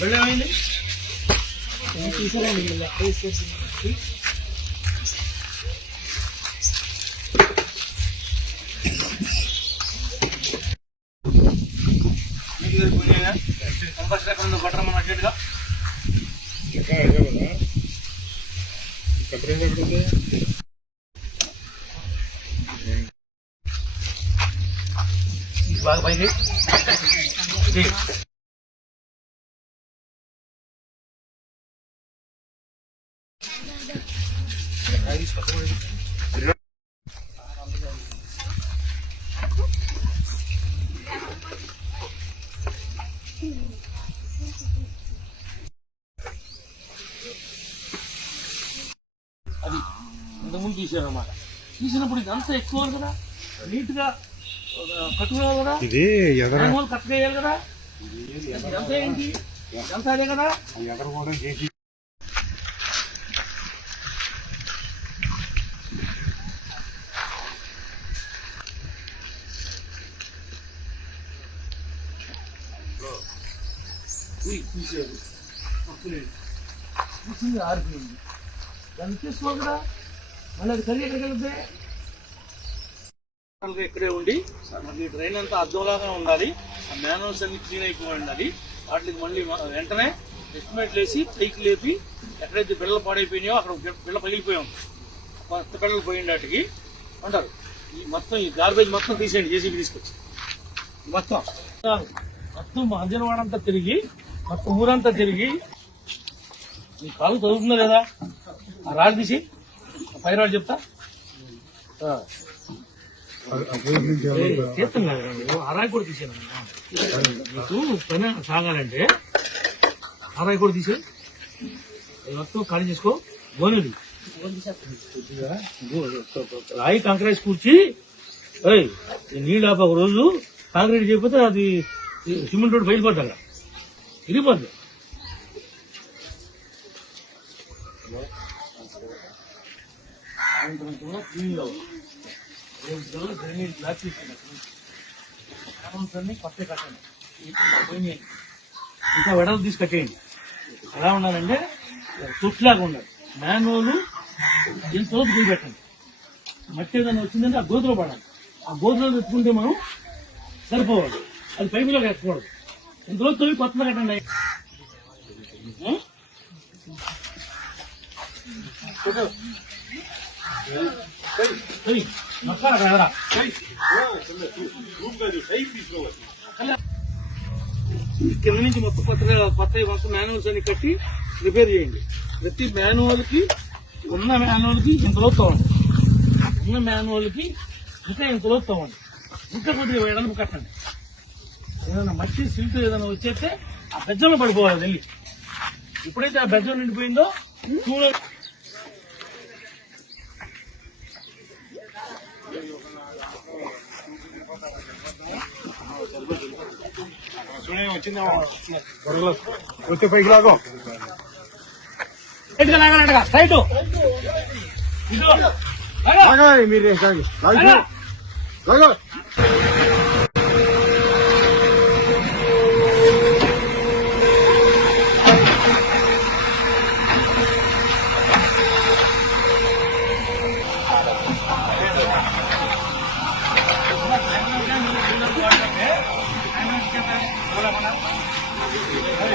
వెళ్ళేమైంది తీసారండి బట్టరమ్మని అడ్డేట్టుగా బాగా పైకి అది ఇంతకుముందు తీసారన్నమాట. తీసినప్పుడు ఇదంతా ఎక్కువ కదా, నీట్గా కట్టుకోవాలి కదా, కరెక్ట్గా వేయాలి కదా. ఇదంతా ఏంటి, ఇదంతా అదే కదా. తీసేది తీసింది ఆరిపోయింది, దాన్ని తీసుకోవాలి కదా. మళ్ళీ అది కరిగి ఎక్కడికి వెళ్తే ఇక్కడే ఉండి మళ్ళీ డ్రైన్ అంతా అద్దంలాగా ఉండాలి. ఆ మ్యానువల్స్ అన్ని క్లీన్ అయిపోయి ఉండాలి. వాటికి మళ్ళీ వెంటనే ఎస్టిమేట్లు వేసి పైకి లేపి ఎక్కడైతే బిళ్ళలు పాడైపోయినాయో అక్కడ బిళ్ళ పగిలిపోయాం, కొత్త బిళ్ళలు పోయిన వాటికి అంటారు. ఈ మొత్తం ఈ గార్బేజ్ మొత్తం తీసేయండి, జేసీబీ తీసుకొచ్చి మొత్తం అంజనవాడంతా తిరిగి మొత్తం ఊరంతా తిరిగి. నీ కాలు చదువుతుందా లేదా? ఆ రాళ్ళు తీసి పై రాళ్ళు చెప్తా చేస్తున్నా. అరాయి కూడా తీసాను నీకు. పని సాగాలంటే అరాయి కూడా తీసే మొత్తం ఖాళీ చేసుకో. గోనెలు రాయి కాంక్రీట్ కూర్చి నీళ్ళు ఆప ఒక రోజు కాంక్రీట్ చేయకపోతే అది సిమెంట్ రోడ్డు బయలుపడ్డా ఇరిగిపోద్ది. డ్రైనేజ్ బ్లాక్ తీసుకున్నాన్ని కొత్త కట్టండి, ఇంకా వెడలు తీసి కట్టేయండి. ఎలా ఉండాలంటే తొట్టులాగా ఉండాలి. మాన్యువల్ ఇంత రోజు పోయి పెట్టండి. మట్టి ఏదైనా వచ్చిందంటే ఆ గోతులో పడాలి. ఆ గోతులో పెట్టుకుంటే మనం సరిపోవాలి, అది పైపులోకి ఎక్కకూడదు. ఇంతలో తొలి కొత్తగా కట్టండి. కింద నుంచి మొత్తం కొత్త మొత్తం మాన్యువల్స్ అన్ని కట్టి రిపేర్ చేయండి. ప్రతి మాన్యువల్ కి ఉన్న మాన్యువల్ కి ఇంతలో తవ్వండి, ఉన్న మాన్యువల్ కి ఇంకా ఇంతలో తవ్వండి. ఇంకా కొద్దిగా వేయడానికి కట్టండి. ఏదైనా మట్టి సిల్ట్ ఏదైనా వచ్చేస్తే ఆ బెజ్జంలో పడిపోవాలి వెళ్ళి. ఎప్పుడైతే ఆ బెజ్జం నిండిపోయిందో వచ్చే పైకి లాగో రైట్ మీరు